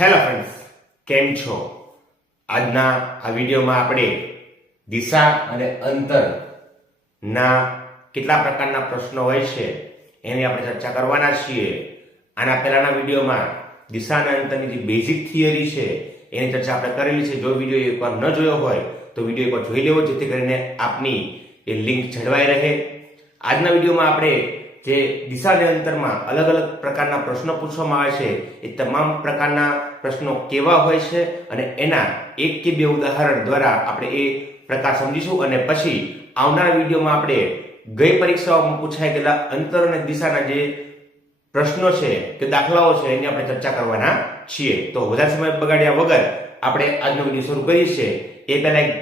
Hello friends, કેમ છો? આજના આ વિડીયોમાં આપણે દિશા અને અંતરના કેટલા પ્રકારના પ્રશ્નો હોય છે એની આપણે ચર્ચા કરવાના છીએ. આના પહેલાના વિડીયોમાં દિશા અને અંતરની જે બેઝિક થિયરી છે એની ચર્ચા આપણે કરેલી છે. જો વિડીયો એકવાર ન જોયો હોય તો વિડીયો એકવાર જોઈ લેવો, જેથી કરીને આપની એ લિંક જળવાઈ રહે. આજના વિડીયોમાં આપણે જે દિશા અને અંતરમાં અલગ અલગ પ્રકારના પ્રશ્નો પૂછવામાં આવે છે એ તમામ પ્રકારના પ્રશ્નો કેવા હોય છે અને એના એક કે બે ઉદાહરણ દ્વારા આપણે એ પ્રકાર સમજીશું. અને પછી આવનારા વિડીયોમાં આપણે ગઈ પરીક્ષાઓમાં પૂછાઈ ગયેલા અંતર અને દિશાના જે પ્રશ્નો છે કે દાખલાઓ છે એની આપણે ચર્ચા કરવાના છીએ. તો વધારે સમય બગાડ્યા વગર આપણે આજનો વિડીયો શરૂ કરીએ છીએ. એ પહેલા એક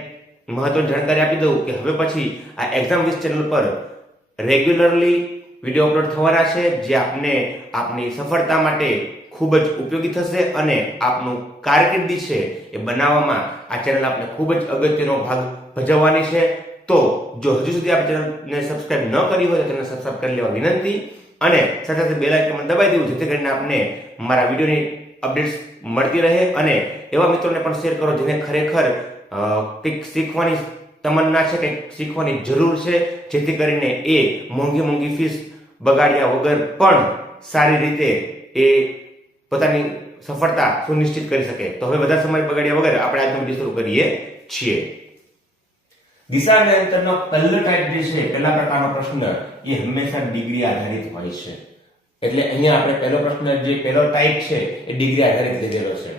મહત્વની જાણકારી આપી દઉં કે હવે પછી આ એક્ઝામ વિઝ ચેનલ પર રેગ્યુલરલી વિડીયો અપલોડ થવાના છે, જે આપને આપની સફળતા માટે ખૂબ જ ઉપયોગી થશે અને આપનું કારકિર્દી છે એ બનાવવામાં આ ચેનલ આપને ખૂબ જ અગત્યનો ભાગ ભજવવાની છે. તો જો હજુ સુધી આ ચેનલને સબસ્ક્રાઇબ ન કરી હોય તો ચેનલ સબસ્ક્રાઇબ કરી લેવા વિનંતી અને સાથે સાથે બેલ આઇકન દબાવી દેવું, જેથી કરીને આપને મારા વિડીયોની અપડેટ્સ મળતી રહે અને એવા મિત્રોને પણ શેર કરો જેને ખરેખર કંઈક શીખવાની તમન્ના છે, કંઈક શીખવાની જરૂર છે, જેથી કરીને એ મોંઘી ફીસ બગાડ્યા વગર પણ સારી રીતે એ પોતાની સફળતા સુનિશ્ચિત કરી શકે. તો હવે વધારે સમય બગાડ્યા વગર આપણે આજનો વિડીયો શરૂ કરીએ છીએ. દિશા અને અંતરનો પહેલો ટાઈપ જે છે, પહેલા પ્રકારનો પ્રશ્ન, એ હંમેશા ડિગ્રી આધારિત હોય છે. એટલે અહીંયા આપણે પહેલો પ્રશ્ન જે પહેલો ટાઈપ છે એ ડિગ્રી આધારિત લીધેલો છે.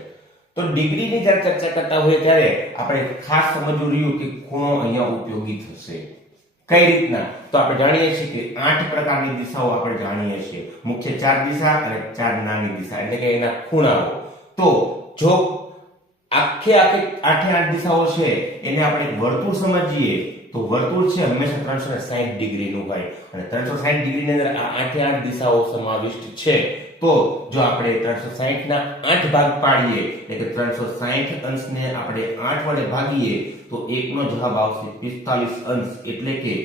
તો ડિગ્રીની જ્યારે ચર્ચા કરતા હોઈએ ત્યારે આપણે ખાસ સમજવું રહ્યું કે ખૂણો અહીંયા ઉપયોગી થશે. કઈ રીતના? તો આપણે જાણીએ છીએ કે 8 પ્રકારની દિશાઓ આપણે જાણીએ છીએ. મુખ્ય 4 દિશા અને 4 નાની દિશા, એટલે કે એના ખૂણાઓ. તો જો આખે 8 દિશાઓ છે એને આપણે વર્તુળ સમજીએ તો વર્તુળ છે હંમેશા 360 ડિગ્રીનું હોય અને 360 ડિગ્રીની અંદર આ 8 દિશાઓ સમાવિષ્ટ છે. તો જો આપણે 360 ના 8 ભાગ પાડીએ, એટલે કે 360 અંશને આપણે 8 વડે ભાગીએ તો એકનો જવાબ આવશે 45 અંશ. એટલે કે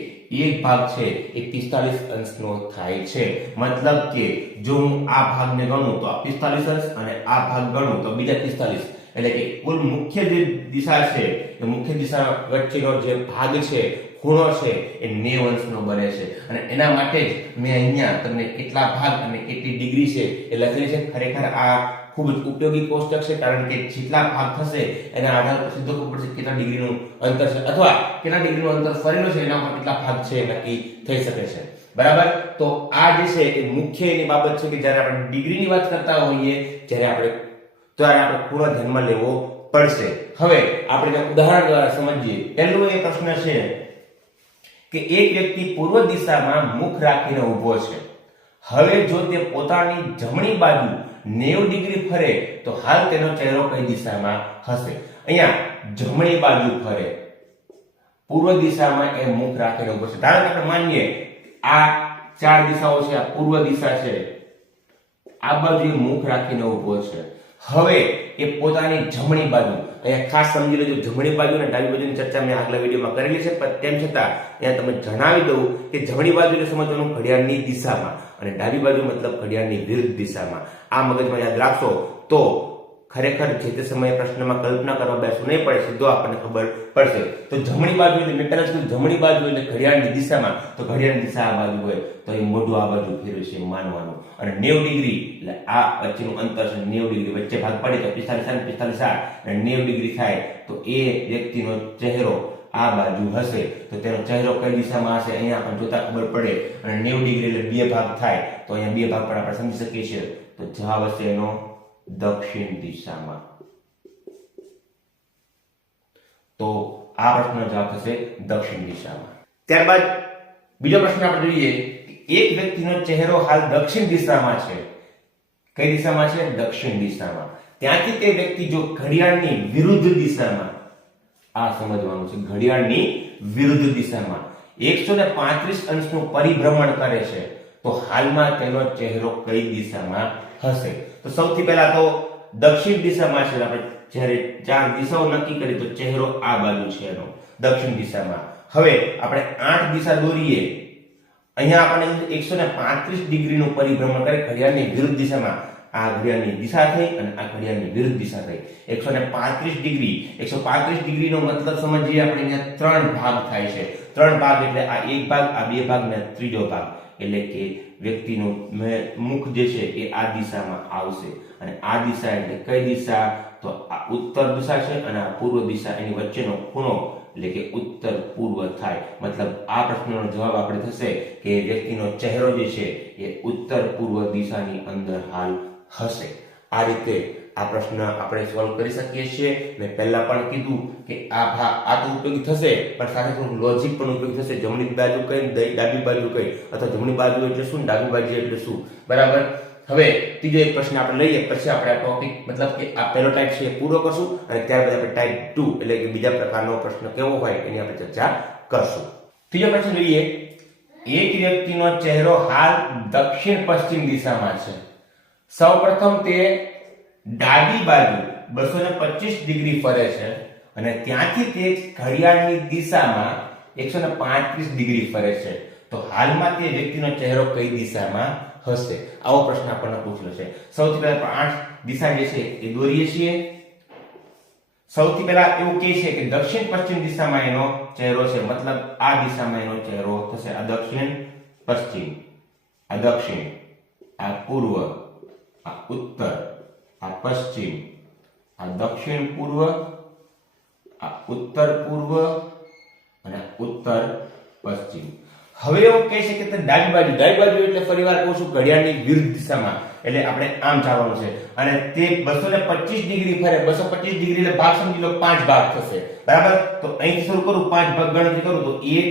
એક ભાગ છે એ 45 અંશનો થાય છે. મતલબ કે જો હું આ ભાગને ગણું તો આ 45 અંશ અને આ ભાગ ગણું તો બીજા 45, એટલે કે કુલ મુખ્ય જે દિશા છે એ મુખ્ય દિશા વચ્ચેનો જે ભાગ છે, ખૂણો છે, એ 90 અંશનો બને છે. અને એના માટે જ મેં અહીંયા તમને કેટલા ભાગ અને કેટલી ડિગ્રી છે એ લખેલી છે. ખરેખર આ ખૂબ જ ઉપયોગી કોષ્ટક છે, કારણ કે જેટલા ભાગ થશે એના આધાર પર સીધો ખબર પડશે કેટલા ડિગ્રીનું અંતર છે અથવા કેટલા ડિગ્રીનું અંતર ફરેલું છે, એના પર કેટલા ભાગ છે નક્કી થઈ શકે છે. બરાબર? તો આ જે છે એ મુખ્ય એની બાબત છે કે જ્યારે આપણે ડિગ્રીની વાત કરતા હોઈએ ત્યારે આપણે ખૂણો ધ્યાનમાં લેવો પડશે. હવે આપણે ઉદાહરણ દ્વારા સમજીએ. પહેલો એ પ્રશ્ન છે કે એક વ્યક્તિ પૂર્વ દિશામાં મુખ રાખીને ઊભો છે. હવે જો તે પોતાની જમણી બાજુ 90 ડિગ્રી ફરે તો હાલ તેનો ચહેરો કઈ દિશામાં હશે? અહીંયા જમણી બાજુ ફરે, પૂર્વ દિશામાં એ મુખ રાખીને ઊભો છે. ધારો કે આપણે માનીએ આ 4 દિશાઓ છે, આ પૂર્વ દિશા છે, આ બાજુ મુખ રાખીને ઊભો છે. હવે એ પોતાની જમણી બાજુ, અહીંયા ખાસ સમજી લેજો, જમણી બાજુ અને ડાબી બાજુની ચર્ચા મેં આગલા વિડીયોમાં કરેલી છે, પણ તેમ છતાં અહીંયા તમને જણાવી દઉં કે જમણી બાજુ એટલે સમજવાનું ઘડિયાળની દિશામાં અને ડાબી બાજુ મતલબ ઘડિયાળની વિરુદ્ધ દિશામાં. આ મગજમાં યાદ રાખશો તો ખરેખર જે તે સમયે પ્રશ્નમાં કલ્પના કરવા બેસવું નહીં પડે, સીધો આપણને ખબર પડશે. તો જમણી બાજુ એટલે મેં પહેલા જ કીધું, જમણી બાજુ એટલે ઘડિયાળની દિશામાં, તો ઘડિયાળની દિશા આ બાજુ હોય તો એ મોઢું આ બાજુ ફેરવે છે માનવાનું. અને 90 ડિગ્રી એટલે આ વચ્ચેનું અંતર છે 90 ડિગ્રી, વચ્ચે ભાગ પડે તો 45 અને 90 ડિગ્રી થાય તો એ વ્યક્તિનો ચહેરો આ બાજુ હશે. તો તેનો ચહેરો કઈ દિશામાં હશે અહીંયા પણ જોતા ખબર પડે. અને 90 ડિગ્રી એટલે 2 ભાગ થાય તો અહીંયા 2 ભાગ પણ આપણે સમજી શકીએ છીએ. તો જવાબ હશે એનો દક્ષિણ દિશામાં. તો આ પ્રશ્નનો જવાબ થશે દક્ષિણ દિશામાં. ત્યારબાદ બીજો પ્રશ્ન આપણે જોઈએ કે એક વ્યક્તિનો ચહેરો હાલ દક્ષિણ દિશામાં છે. કઈ દિશામાં છે? દક્ષિણ દિશામાં. ત્યાંથી તે વ્યક્તિ જો ઘડિયાળની વિરુદ્ધ દિશામાં, આ સમજવાનું છે, ઘડિયાળની વિરુદ્ધ દિશામાં 135 અંશનું પરિભ્રમણ કરે છે તો હાલમાં તેનો ચહેરો કઈ દિશામાં હશે? તો સૌથી પહેલા તો દક્ષિણ દિશામાં છે. આપણે જ્યારે 4 દિશાઓ નક્કી કરી તો ચહેરો આ બાજુ છે એનો, દક્ષિણ દિશામાં. હવે આપણે 8 દિશા દોરીએ. અહીંયા આપણને 135 ડિગ્રીનું પરિભ્રમણ કરે ઘડિયાળની વિરુદ્ધ દિશામાં. આ ઘડિયાળની દિશા થઈ અને આ ઘડિયાળની વિરુદ્ધ દિશા થઈ. 135 ડિગ્રી, 135 ડિગ્રીનો મતલબ સમજીએ આપણે. અહીંયા ત્રણ ભાગ થાય છે. ત્રણ ભાગ એટલે આ એક ભાગ, આ બે ભાગ ને ત્રીજો ભાગ. એટલે કે વ્યક્તિનું મુખ જે છે એ આ દિશામાં આવશે અને આ દિશા એટલે કઈ દિશા? તો આ ઉત્તર દિશા છે અને આ પૂર્વ દિશા, એની વચ્ચેનો ખૂણો એટલે કે ઉત્તર પૂર્વ થાય. મતલબ આ પ્રશ્નનો જવાબ આપણે થશે કે વ્યક્તિનો ચહેરો જે છે એ ઉત્તર પૂર્વ દિશાની અંદર હાલ હશે. આ રીતે આ પ્રશ્ન આપણે સોલ્વ કરી શકીએ છીએ. મેં પહેલા પણ કીધું કે આ તો ઉપયોગી થશે, પણ સાથે થોડું લોજિક પણ ઉપયોગી થશે. જમણી બાજુ કઈ, ડાબી બાજુ કઈ, અથવા જમણી બાજુ એટલે શું, ડાબી બાજુ એટલે શું, બરાબર. હવે ત્રીજો એક પ્રશ્ન આપણે લઈએ, પછી આપણે આ ટોપિક મતલબ કે આ પહેલો ટાઈપ છે એ પૂરો કરશું અને ત્યારબાદ આપણે ટાઈપ 2 એટલે કે બીજા પ્રકારનો પ્રશ્ન કેવો હોય એની આપણે ચર્ચા કરશું. ત્રીજો પ્રશ્ન જોઈએ. એક વ્યક્તિનો ચહેરો હાલ દક્ષિણ પશ્ચિમ દિશામાં છે. સૌપ્રથમ તે ડાબી બાજુ 225 ડિગ્રી ફરે છે અને ત્યાંથી તે ઘડિયાળની દિશામાં 135 ડિગ્રી ફરે છે. તો હાલમાં તે વ્યક્તિનો ચહેરો કઈ દિશામાં હશે? આવો પ્રશ્ન આપણને પૂછેલો છે. સૌથી પહેલા 8 દિશા જે છે એ દોરીએ છીએ. સૌથી પહેલા એવું કહે છે કે દક્ષિણ પશ્ચિમ દિશામાં એનો ચહેરો છે, મતલબ આ દિશામાં એનો ચહેરો થશે. આ દક્ષિણ પશ્ચિમ, આ દક્ષિણ, આ પૂર્વ, આ ઉત્તર, આ પશ્ચિમ, આ દક્ષિણ પૂર્વ, આ ઉત્તર પૂર્વ અને ઉત્તર પશ્ચિમ. હવે એવું કહે છે કે ડાબી બાજુ એટલે ફરીવાર કહું છું ઘડિયાળની વિરુદ્ધ દિશામાં, એટલે આપણે આમ ચાલવાનું છે અને તે 225 ડિગ્રી ફરે. 225 ડિગ્રી એટલે ભાગ સમજી લો 5 ભાગ થશે, બરાબર. તો અહીંથી શરૂ કરું, 5 ભાગ ગણતરી કરું તો 1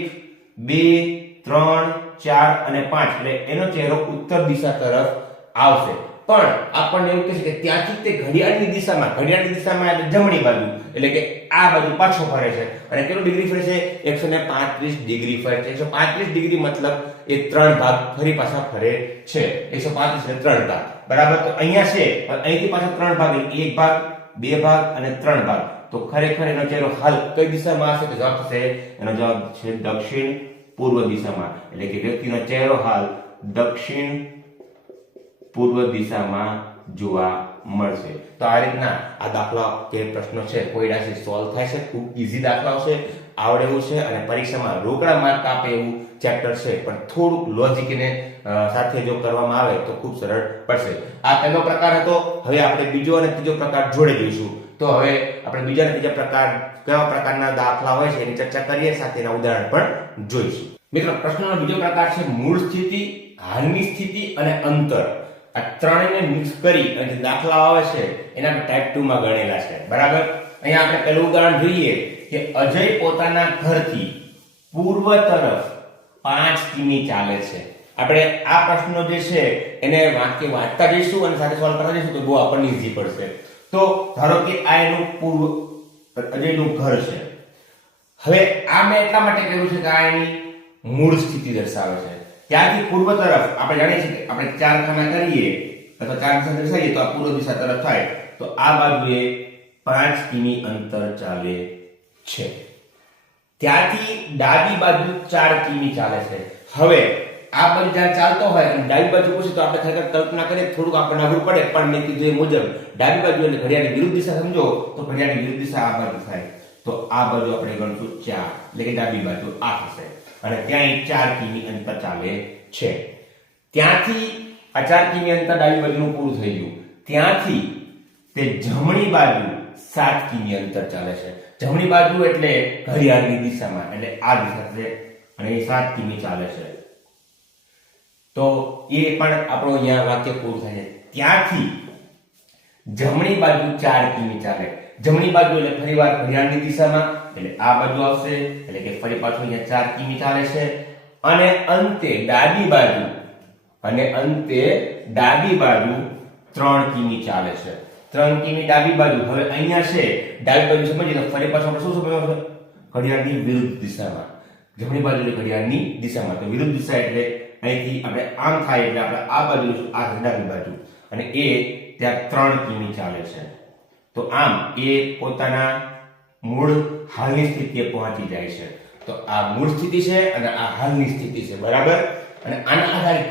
2 3 4 અને 5 એટલે એનો ચહેરો ઉત્તર દિશા તરફ આવશે. પણ આપણને એવું કહે છે કે ત્યાંથી તે ઘડિયાળની દિશામાં એટલે જમણી બાજુ એટલે કે આ બાજુ પાછો ફરે છે અને કેટલો ડિગ્રી ફરે છે? 135 ડિગ્રી ફરે છે. 135 ડિગ્રી મતલબ એ ત્રણ ભાગ ફરી પાછા ફરે છે. 135 એટલે ત્રણ ભાગ, બરાબર. તો અહીંયા છે અહીંથી પાછા ત્રણ ભાગ, એક ભાગ, બે ભાગ અને ત્રણ ભાગ. તો ખરેખર એનો ચહેરો હાલ કઈ દિશામાં હશે? તો જવાબ થશે, એનો જવાબ છે દક્ષિણ પૂર્વ દિશામાં. એટલે કે વ્યક્તિનો ચહેરો હાલ દક્ષિણ પૂર્વ દિશામાં જોવા મળશે. તો આ રીતના આ દાખલા કે પ્રશ્નો છે કોયડાથી સોલ્વ થાય છે. ખૂબ ઈઝી દાખલાઓ છે, આવડે એવું છે અને પરીક્ષામાં રોકડા માર્ક આપે એવું ચેપ્ટર છે, પણ થોડુંક લોજિક એને સાથે જો કરવામાં આવે તો ખૂબ સરળ પડશે. આ પહેલો પ્રકાર હતો. હવે આપણે બીજો અને ત્રીજો પ્રકાર જોડે જોઈશું. તો હવે આપણે બીજા અને ત્રીજા પ્રકાર કેવા પ્રકારના દાખલા હોય છે એની ચર્ચા કરીએ, સાથે એના ઉદાહરણ પણ જોઈશું. મિત્રો, પ્રશ્નનો બીજો પ્રકાર છે મૂળ સ્થિતિ, હાલની સ્થિતિ અને અંતર. આ ત્રણેયને મિક્સ કરી અને દાખલાઓ આવે છે એના ટાઈપ 2 માં ગણેલા છે, બરાબર. અહીંયા આપણે પહેલું ઉદાહરણ જોઈએ કે અજય પોતાના ઘરથી પૂર્વ તરફ 5 કિમી ચાલે છે. આપણે આ પ્રશ્નો જે છે એને વાંચતા જઈશું અને સાથે સોલ્વ કરતા જઈશું તો બહુ આપણને ઈઝી પડશે. તો ધારો કે આ એનું પૂર્વ અજયનું ઘર છે. હવે આ મેં એટલા માટે કહ્યું છે કે આ એની મૂળ સ્થિતિ દર્શાવે છે. ત્યાંથી પૂર્વ તરફ આપણે જાણીએ છીએ કે આપણે 4 ખાના કરીએ અથવા 4 દિશા દર્શાવીએ તો આ પૂર્વ દિશા તરફ થાય. તો આ બાજુએ 5 કિમી અંતર ચાલે છે. ત્યાંથી ડાબી બાજુ 4 કિમી ચાલે છે. હવે આ બાજુ જ્યારે ચાલતો હોય અને ડાબી બાજુ પૂછે તો આપણે ખરેખર કલ્પના કરીએ થોડુંક આપણને અઘરું પડે, પણ મેં કીધું એ મુજબ ડાબી બાજુ એટલે ઘડિયાળની વિરુદ્ધ દિશા સમજો તો ઘડિયાળની વિરુદ્ધ દિશા આ બાજુ થાય. તો આ બાજુ આપણે ગણશું 4 એટલે કે ડાબી બાજુ આ થશે અને ત્યાં 4 કિમી અંતર ચાલે છે. ત્યાંથી આ 4 કિમી અંતર ડાબી બાજુનું પૂરું થઈ ગયું. ત્યાંથી તે જમણી બાજુ 7 કિમી અંતર ચાલે છે. જમણી બાજુ એટલે ઘડિયાળની દિશામાં એટલે આ દિશા છે અને એ 7 કિમી ચાલે છે. તો એ પણ આપણો અહીંયા વાક્ય પૂરું થાય છે. ત્યાંથી જમણી બાજુ 4 કિમી ચાલે. જમણી બાજુ એટલે ફરીવાર ઘડિયાળની દિશામાં એટલે આ બાજુ આવશે એટલે કે ફરી પાછું અહીંયા 4 કિમી ચાલે છે અને અંતે ડાબી બાજુ 3 કિમી ચાલે છે. 3 કિમી ડાબી બાજુ. હવે અહીંયા છે ડાબી બાજુ સમજીએ તો ફરી પાછું આપણે શું સમજવાનું? ઘડિયાળની વિરુદ્ધ દિશામાં. જમણી બાજુ એટલે ઘડિયાળની દિશામાં. તો વિરુદ્ધ દિશા એટલે અહીંથી આપણે આમ થાય એટલે આપણે આ બાજુ આ ડાબી બાજુ અને એ ત્યાં 3 કિમી ચાલે છે. તો આમ એ પોતાના મૂળ હાલની સ્થિતિએ પહોંચી જાય છે. તો આ મૂળ સ્થિતિ છે અને આ હાલની સ્થિતિ છે, બરાબર. અને આના આધારે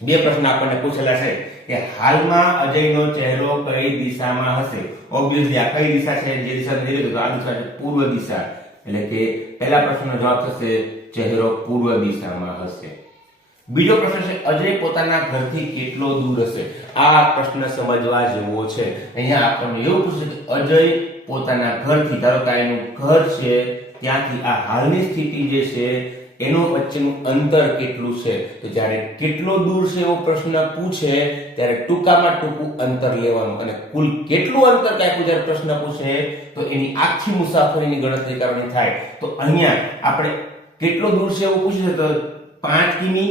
બે પ્રશ્ન આપણને પૂછેલા છે કે હાલમાં અજયનો ચહેરો કઈ દિશામાં હશે. ઓબ્વિયસલી આ કઈ દિશા છે, જે દિશા જઈ રહ્યો તો આ દિશા છે પૂર્વ દિશા, એટલે કે પહેલા પ્રશ્નનો જવાબ થશે ચહેરો પૂર્વ દિશામાં હશે. બીજો પ્રશ્ન છે અજય પોતાના ઘરથી કેટલો દૂર હશે. આ પ્રશ્ન સમજવા જેવો છે. અહીંયા આપણને એવું પૂછે કે અજય પોતાના ઘરથી, ધારો કે એનું ઘર છે ત્યાંથી આ હાલની સ્થિતિ જે છે એનું વચ્ચેનું અંતર કેટલું છે. તો જ્યારે કેટલો દૂર છે એવો પ્રશ્ન પૂછે ત્યારે ટૂંકામાં ટૂંકું અંતર લેવાનું, અને કુલ કેટલું અંતર કાપ્યું જ્યારે પ્રશ્ન પૂછે તો એની આખી મુસાફરીની ગણતરી કરવાની થાય. તો અહીંયા આપણે કેટલો દૂર છે એવું પૂછ્યું તો 5 કિમી,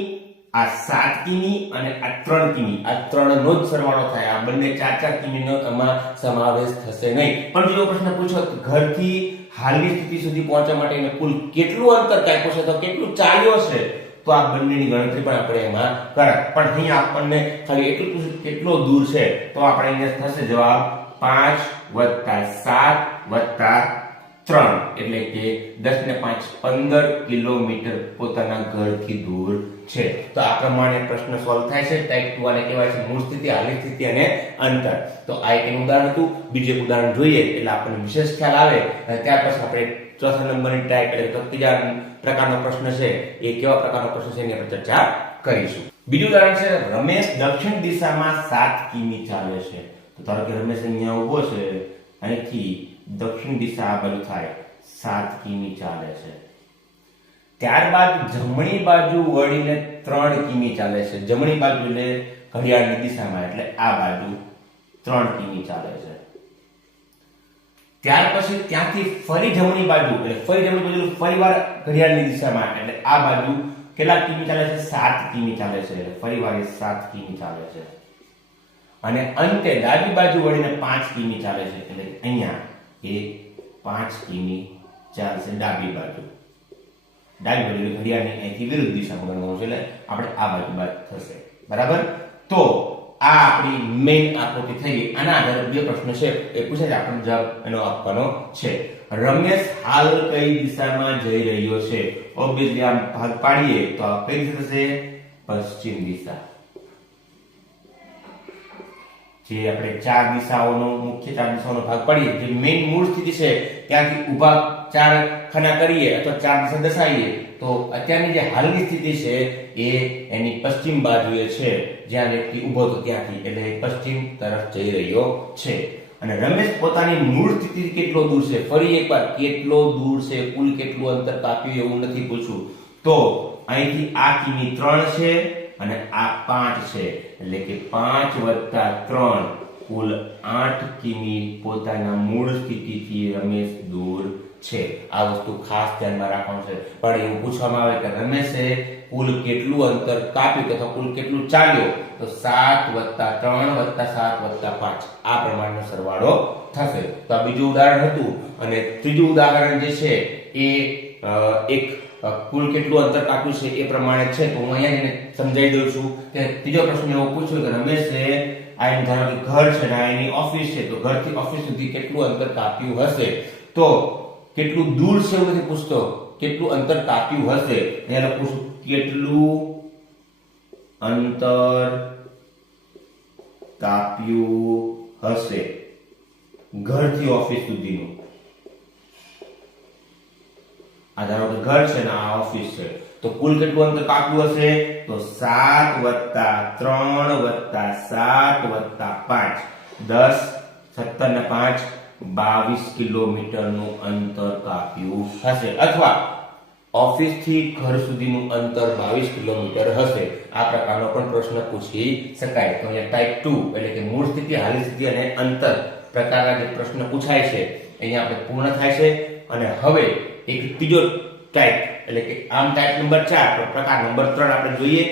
આ 7 કિમી અને આ 3 કિમી, આ ત્રણનો જ સરવાળો થાય. આ બંને 4-4 કિમીનો આમાં સમાવેશ થશે નહીં. પણ જો પ્રશ્ન પૂછો ઘરથી હાલની સ્થિતિ સુધી પહોંચવા માટે એને કુલ કેટલું અંતર કાપ્યું છે, તો કેટલું ચાલ્યો છે, તો આ બંનેની ગણતરી પણ આપણે એમાં કરાય. પણ અહીંયા આપણને ખાલી એટલું પૂછ્યું કેટલો દૂર છે, તો આપણે અહીંયા થશે જવાબ 5 + 7 + 3, એટલે કે 10 ને 5 15 કિલોમીટર પોતાના ઘરથી દૂર છે. તો આ પ્રમાણે પ્રશ્ન સોલ્વ થાય છે. ટાઈપ 2 આને કહેવાય છે મૂળ સ્થિતિ, હાલની સ્થિતિ અને અંતર. તો આ એક ઉદાહરણ હતું. બીજું એક ઉદાહરણ જોઈએ એટલે આપણને વિશેષ ખ્યાલ આવે, અને ત્યાર પછી આપણે ચોથા નંબરની ટાઈપ એટલે કે ત્રીજા પ્રકારનો પ્રશ્ન છે એ કેવા પ્રકારનો પ્રશ્ન છે એની આપણે ચર્ચા કરીશું. બીજું ઉદાહરણ છે રમેશ દક્ષિણ દિશામાં 7 કિમી ચાલે છે. તો ધારો કે રમેશ અહીંયા ઊભો છે, અહીંથી દક્ષિણ દિશા આ બાજુ થાય 7 કિમી ચાલે છે. ત્યારબાદ જમણી બાજુ વળીને 3 કિમી ચાલે છે. જમણી બાજુ એટલે ઘડિયાળની દિશામાં, એટલે આ બાજુ 3 કિમી ચાલે છે. ત્યાર પછી ત્યાંથી ફરી જમણી બાજુ એટલે ફરીવાર ઘડિયાળની દિશામાં, એટલે આ બાજુ કેટલા કિમી ચાલે છે? 7 કિમી ચાલે છે. ફરીવાર 7 કિમી ચાલે છે. અને અંતે ડાબી બાજુ વળીને 5 કિમી ચાલે છે. એટલે અહીંયા એ 5 કિમી ચાલશે ડાબી બાજુ. ડાબી બાજુ ઘડિયાળની અહીંથી વિરુદ્ધ દિશામાં ગણવાનું છે, એટલે આપણે આ બાજુ બાદ થશે. બરાબર. તો આ આપણી મેઇન આકૃતિ થઈ ગઈ. આના આધારે બે પ્રશ્ન છે એ પૂછે છે, આપણને જવાબ એનો આપવાનો છે. રમેશ હાલ કઈ દિશામાં જઈ રહ્યો છે? ઓબ્વિયસલી આમ ભાગ પાડીએ તો આ કઈ દિશા થશે? પશ્ચિમ દિશા. જે આપણે ચાર દિશાઓનો મુખ્ય 4 દિશાઓનો ભાગ પાડીએ, જે મેઇન મૂળ સ્થિતિ છે ત્યાંથી ઊભા 4 ખાના કરીએ અથવા 4 દિશા દર્શાવીએ, તો અત્યારની જે હાલની સ્થિતિ છે એ એની પશ્ચિમ બાજુએ છે, જ્યાં વ્યક્તિ ઊભો હતો ત્યાંથી, એટલે પશ્ચિમ તરફ જઈ રહ્યો છે. અને રમેશ પોતાની મૂળ સ્થિતિથી કેટલો દૂર છે? ફરી એકવાર કેટલો દૂર છે, કુલ કેટલું અંતર કાપ્યું એવું નથી પૂછ્યું. તો અહીંથી આ કિમી 3 છે અને આ 5 છે, એટલે કે 5 + 3 કુલ 8 કિમી પોતાના મૂળ સ્થિતિથી રમેશ દૂર છે. આ વસ્તુ ખાસ ધ્યાનમાં રાખવાનું છે. પણ એવું પૂછવામાં આવે કે રમેશે કુલ કેટલું અંતર કાપ્યું અથવા કુલ કેટલું ચાલ્યો, તો 7 + 3 + 7 + 5 આ પ્રમાણનો સરવાળો થશે. તો આ બીજું ઉદાહરણ હતું. અને ત્રીજું ઉદાહરણ જે છે એ એક કુલ કેટલું અંતર કાપ્યું છે એ પ્રમાણે છે. તો હું અહીંયા એને સમજાવી દઉં છું કે ત્રીજો પ્રશ્ન એવો પૂછ્યો કે રમેશે આ એનું ધારો કે ઘર છે ને એની ઓફિસ છે, તો ઘરથી ઓફિસ સુધી કેટલું અંતર કાપ્યું હશે? તો કેટલું દૂર છે એવું નથી પૂછતો, કેટલું અંતર કાપ્યું હશે. અહીંયા લખું છું કેટલું અંતર કાપ્યું હશે ઘરથી ઓફિસ સુધીનું. આ ધારો કે ઘર છે ને આ ઓફિસ છે, તો કુલ કેટલું અંતર કાપ્યું હશે? તો 7 + 3 + 7 + 5 10 17 ને 5 22 કિલોમીટરનું અંતર કાપ્યું હશે, અથવા ઓફિસ થી ઘર સુધીનું અંતર 22 કિલોમીટર હશે. આ પ્રકારનો પણ પ્રશ્ન પૂછી શકાય. તો અહીંયા ટાઈપ 2 એટલે કે મૂળ સ્થિતિ, હાલની સ્થિતિ અને અંતર પ્રકારના જે પ્રશ્ન પૂછાય છે અહીંયા આપણે પૂર્ણ થાય છે. અને હવે એક ત્રીજો ટાઈપ એટલે કે આમ ટાઈપ નંબર 4 પ્રકાર નંબર 3 આપણે જોઈએ,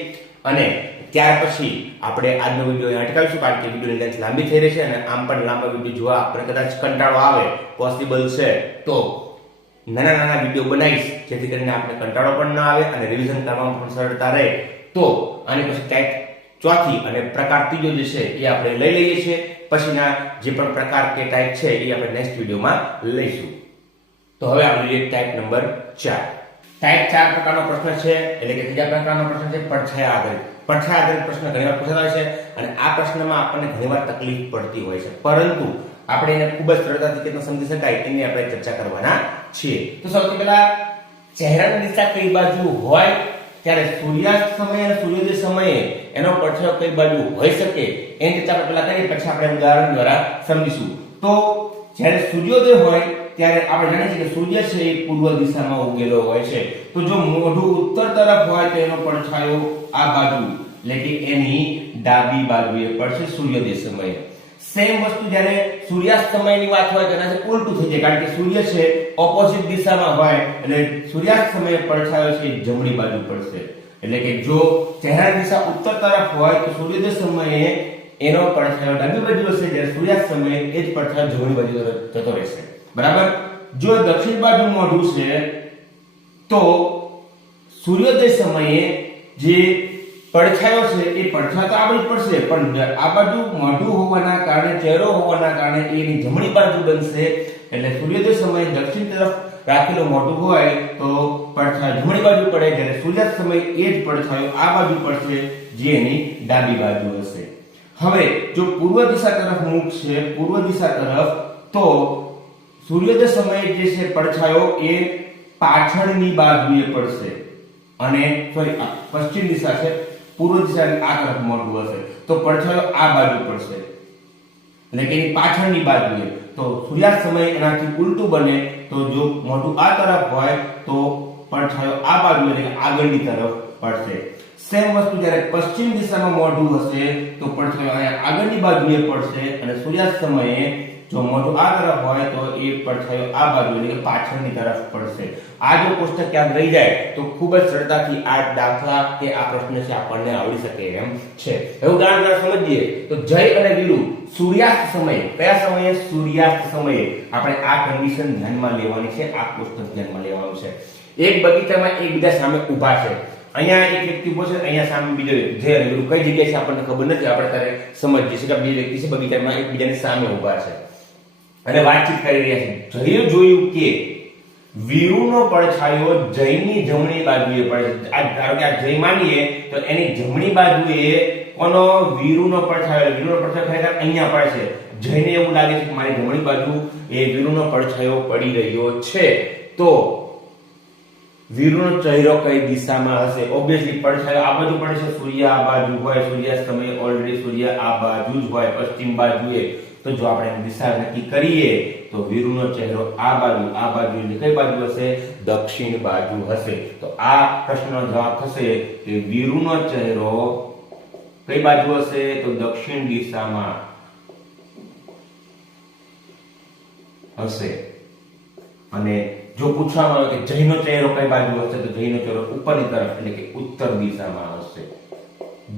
અને ત્યાર પછી આપણે આજનો વિડિયો અહીં અટકાવીશું, કારણ કે વિડિયોની લેન્થ લાંબી થઈ રહી છે અને આમ પણ લાંબા વિડિયો જોવા આપણે કદાચ કંટાળો આવે, પોસિબલ છે તો નાના નાના વિડિયો બનાવીશ, જેથી કરીને આપણે કંટાળો પણ ન આવે અને રિવિઝન કરવામાં પણ સરળતા રહે. તો આની પછી ટાઈપ ચોથી અને પ્રકાર ત્રીજો જે છે એ આપણે લઈ લઈએ છીએ. પછીના જે પણ પ્રકાર કે ટાઈપ છે એ આપણે નેક્સ્ટ વિડિયોમાં લઈશું. તો હવે આપણે લઈએ ટાઈપ નંબર 4. ટાઈપ 4 પ્રકારનો પ્રશ્ન છે, એટલે કે ત્રીજા પ્રકારનો પ્રશ્ન છે પડછાયા આધારિત. પડછાયા આધારિત પ્રશ્ન ઘણીવાર પૂછાતા હોય છે અને આ પ્રશ્નમાં આપણને ઘણીવાર તકલીફ પડતી હોય છે, પરંતુ આપણે એને ખૂબ જ સરળતાથી કેવી રીતે સમજી શકાય એની આપણે ચર્ચા કરવાના છીએ. તો સૌથી પહેલા ચહેરાની દિશા કઈ બાજુ હોય ત્યારે સૂર્યાસ્ત સમયે અને સૂર્યોદય સમયે એનો પડછાયો કઈ બાજુ હોઈ શકે એની ચર્ચા આપણે પહેલા કરીએ, પછી આપણે ઉદાહરણ દ્વારા સમજીશું. તો જ્યારે સૂર્યોદય હોય ત્યારે આપણે જાણીએ છીએ કે સૂર્ય છે એ પૂર્વ દિશામાં ઉગેલો હોય છે. તો જો મોઢું ઉત્તર તરફ હોય તો એનો પડછાયો આ બાજુ એટલે કે એની ડાબી બાજુએ પડશે સૂર્યોદય સમયે. સેમ વસ્તુ જ્યારે સૂર્યાસ્ત સમયની વાત હોય તો એનાથી ઉલટું થઈ જાય, કારણ કે સૂર્ય છે ઓપોઝિટ દિશામાં હોય એટલે સૂર્યાસ્ત સમયે પડછાયો છે જમણી બાજુ પડશે. એટલે કે જો ચહેરાની દિશા ઉત્તર તરફ હોય તો સૂર્યોદય સમયે એનો પડછાયો ડાબી બાજુ હશે, જ્યારે સૂર્યાસ્ત સમયે એ જ પડછાયો જમણી બાજુ જતો રહેશે. બરાબર. જો દક્ષિણ બાજુ મોઢું છે તો સૂર્યોદય સમયે જે પડછાયો છે એ પડછાયો તો આ બાજુ પડશે, પણ આ બાજુ મોઢું હોવાના કારણે, ચહેરો હોવાના કારણે એની જમણી બાજુ બનશે. એટલે સૂર્યોદય સમયે દક્ષિણ તરફ રાખેલું મોઢું હોય તો પડછાયો જમણી બાજુ પડે, જ્યારે સૂર્યાસ્ત સમયે એ જ પડછાયો આ બાજુ પડશે જે એની ડાબી બાજુ હશે. હવે જો પૂર્વ દિશા તરફ મુખ છે, પૂર્વ દિશા તરફ, તો સૂર્યોદય સમયે જે છે પડછાયો એ પાછળની બાજુએ પડશે અને સોરી પશ્ચિમ દિશા છે, પૂર્વ દિશાની આ તરફ મોઢું હશે તો પડછાયો આ બાજુ પડશે એટલે કે એની પાછળની બાજુએ. તો સૂર્યાસ્ત સમયે એનાથી ઉલટું બને, તો જો મોઢું આ તરફ હોય તો પડછાયો આ બાજુ એટલે કે આગળની તરફ પડશે. સેમ વસ્તુ જ્યારે પશ્ચિમ દિશામાં મોઢું હશે તો પડછાયો અહીંયા આગળની બાજુએ પડશે અને સૂર્યાસ્ત સમયે જો મોઢું આ તરફ હોય તો એ પડછાયો આ બાજુ એટલે કે પાછળની તરફ પડશે. આ જો કોષ્ટક યાદ રહી જાય તો ખૂબ જ સરળતાથી આ દાખલા કે આ પ્રશ્ન છે આપણને આવડી શકે એમ છે. હવે ઉદાહરણ દ્વારા સમજીએ તો જય અને વીરુ સૂર્યાસ્ત સમયે, કયા સમયે? સૂર્યાસ્ત સમયે આપણે આ કન્ડિશન ધ્યાનમાં લેવાની છે, આ કોષ્ટક ધ્યાનમાં લેવાનું છે. એક બગીચામાં એકબીજા સામે ઊભા છે, અહીંયા એક વ્યક્તિ ઉભો છે, અહીંયા સામે બીજો વ્યક્તિ. જય અને વીરુ કઈ જગ્યાએ છે આપણને ખબર નથી, આપણે ત્યારે સમજીએ છીએ કે બે વ્યક્તિ છે બગીચામાં એકબીજાની સામે ઊભા છે અને વાતચીત કરી રહ્યા છે. જયે જોયું કે વીરુનો પડછાયો જયની જમણી બાજુએ પડે છે. આ ધારો કે આ જય માનીએ તો એની જમણી બાજુએ કોનો? વીરુનો પડછાયો. વીરુનો પડછાયો ખરેખર અહીંયા પડે છે. જયને એવું લાગે છે કે મારી જમણી બાજુ એ વીરુનો પડછાયો પડી રહ્યો છે. તો વીરુનો ચહેરો કઈ દિશામાં હશે? ઓબ્વિયસલી પડછાયો આ બાજુ પડે છે, સૂર્ય આ બાજુ હોય, સૂર્યાસ્ત સમયે ઓલરેડી સૂર્ય આ બાજુ જ હોય પશ્ચિમ બાજુએ. તો જો આપણે દિશા નક્કી કરીએ તો વીરુનો ચહેરો આ બાજુ એટલે કઈ બાજુ હશે? દક્ષિણ બાજુ હશે. તો આ પ્રશ્નનો જવાબ થશે કે વીરુનો ચહેરો કઈ બાજુ હશે? તો દક્ષિણ દિશામાં હશે. અને જો પૂછવામાં આવે કે જયનો ચહેરો કઈ બાજુ હશે તો જયનો ચહેરો ઉપરની તરફ એટલે કે ઉત્તર દિશામાં હશે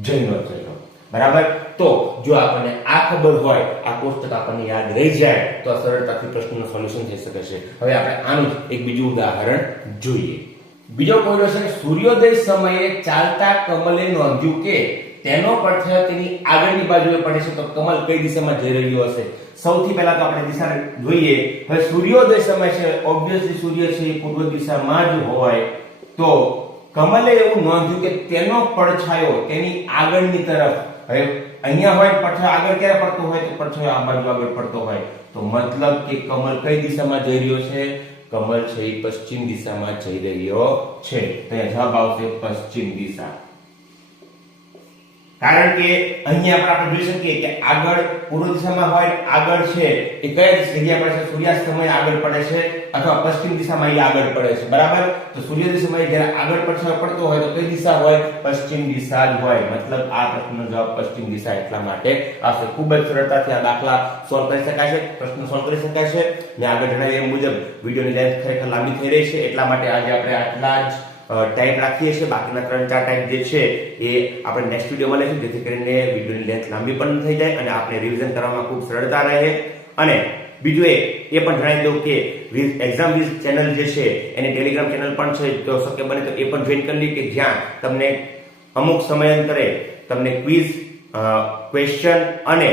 જયનો ચહેરો. બરાબર. તો જો આપણને આ ખબર હોય, આ કોષ્ટક આપણને યાદ રહી જાય તો આ સરળતાથી પ્રશ્નનું સોલ્યુશન થઈ શકે છે. હવે આપણે આનું એક બીજું ઉદાહરણ જોઈએ. બીજો કોયડો છે સૂર્યોદય સમયે ચાલતા કમલે નોંધ્યું કે તેનો પડછાયો તેની આગળની બાજુએ પડે છે, તો કમલ કઈ દિશામાં જઈ રહ્યો હશે? સૌથી પહેલા તો આપણે દિશા જોઈએ. હવે સૂર્યોદય સમય છે, ઓબ્વિયસલી સૂર્ય છે પૂર્વ દિશામાં જ હોય, તો કમલે એવું નોંધ્યું કે તેનો પડછાયો તેની આગળની તરફ, હવે અહીંયા હોય પડછાયો આગળ ક્યારે પડતો હોય? તો પડછાયો આ બાજુ આગળ પડતો હોય, તો મતલબ કે કમલ કઈ દિશામાં જઈ રહ્યો છે? કમલ છે એ પશ્ચિમ દિશામાં જઈ રહ્યો છે. તો અહીંયા જવાબ આવશે પશ્ચિમ દિશા. કારણ કે અહીંયા આપણે જોઈ શકીએ કે આગળ પૂર્વ દિશામાં હોય, આગળ છે એ કઈ જગ્યા પડે છે? સૂર્યાસ્ત સમયે આગળ પડે છે અથવા પશ્ચિમ દિશામાં એ આગળ પડે છે. બરાબર. તો સૂર્યોદય સમયે જ્યારે આગળ પડછાયો પડતો હોય તો કઈ દિશા હોય? પશ્ચિમ દિશા જ હોય. મતલબ આ પ્રશ્નનો જવાબ પશ્ચિમ દિશા એટલા માટે આવશે. ખૂબ જ સરળતાથી આ દાખલા સોલ્વ કરી શકાય છે, પ્રશ્ન સોલ્વ કરી શકાય છે. મેં આગળ જણાવ્યું એ મુજબ વિડિયોની લેન્થ ખરેખર લાંબી થઈ રહી છે, એટલા માટે આજે આપણે આટલા જ ટાઈપ રાખીએ છીએ. બાકીના 3-4 ટાઈપ જે છે એ આપણે નેક્સ્ટ વિડિયોમાં લઈશું, જેથી કરીને વિડિયોની લેન્થ લાંબી પણ થઈ જાય અને આપણે રિવિઝન કરવામાં ખૂબ સરળતા રહે. અને બીજું એ પણ જણાવી દઉં કે એક્ઝામ વિઝ ચેનલ જે છે એની ટેલિગ્રામ ચેનલ પણ છે, તો શક્ય બને તો એ પણ જોઈન કરી લી, કે જ્યાં તમને અમુક સમયાંતરે તમને ક્વિઝ, ક્વેશ્ચન અને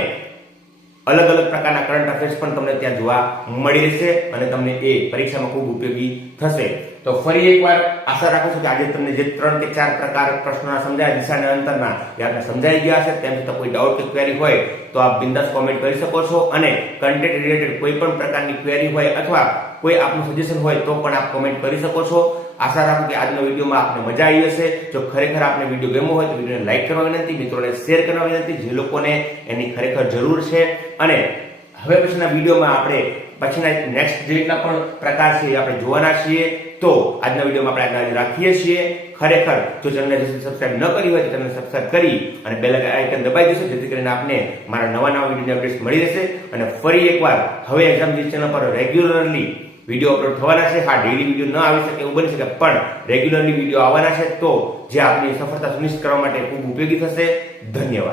અલગ અલગ પ્રકારના કરંટ અફેર્સ પણ તમને ત્યાં જોવા મળી રહેશે અને તમને એ પરીક્ષામાં ખૂબ ઉપયોગી થશે. તો ફરી એકવાર આશા રાખું છું કે આજે તમને જે 3 કે 4 પ્રકાર પ્રશ્નોના સમજાયા દિશા અને અંતરના એ આપને સમજાઈ ગયા હશે. તેમ છતાં કોઈ ડાઉટ કે ક્વેરી હોય તો આપ બિંદાસ કોમેન્ટ કરી શકો છો, અને કન્ટેન્ટ રિલેટેડ કોઈ પણ પ્રકારની ક્વેરી હોય અથવા કોઈ આપનું સજેશન હોય તો પણ આપ કોમેન્ટ કરી શકો છો. આશા રાખું કે આજનો વિડીયોમાં આપને મજા આવી હશે. જો ખરેખર આપને વિડીયો ગમ્યો હોય તો વિડીયોને લાઈક કરવા વિનંતી, મિત્રોને શેર કરવા વિનંતી જે લોકોને એની ખરેખર જરૂર છે. અને હવે પછીના વિડીયોમાં આપણે પછીના નેક્સ્ટ જેટલા પણ પ્રકાર છે એ આપણે જોવાના છીએ. તો આજના વિડીયોમાં આપણે આજના રાખીએ છીએ. ખરેખર જો ચેનલને સબસ્ક્રાઇબ ન કરી હોય તો ચેનલને સબસ્ક્રાઇબ કરી અને બેલ આઇકન દબાવી દેશો, જેથી કરીને આપને મારા નવા વિડીયોની અપડેટ્સ મળી રહેશે. અને ફરી એકવાર હવે એક્ઝામ ચેનલ પર રેગ્યુલરલી વિડીયો અપલોડ થવાના છે. હા, ડેઈલી વિડીયો ન આવી શકે એવું બની શકે, પણ રેગ્યુલરલી વિડીયો આવવાના છે, તો જે આપની સફળતા સુનિશ્ચિત કરવા માટે ખૂબ ઉપયોગી થશે. ધન્યવાદ.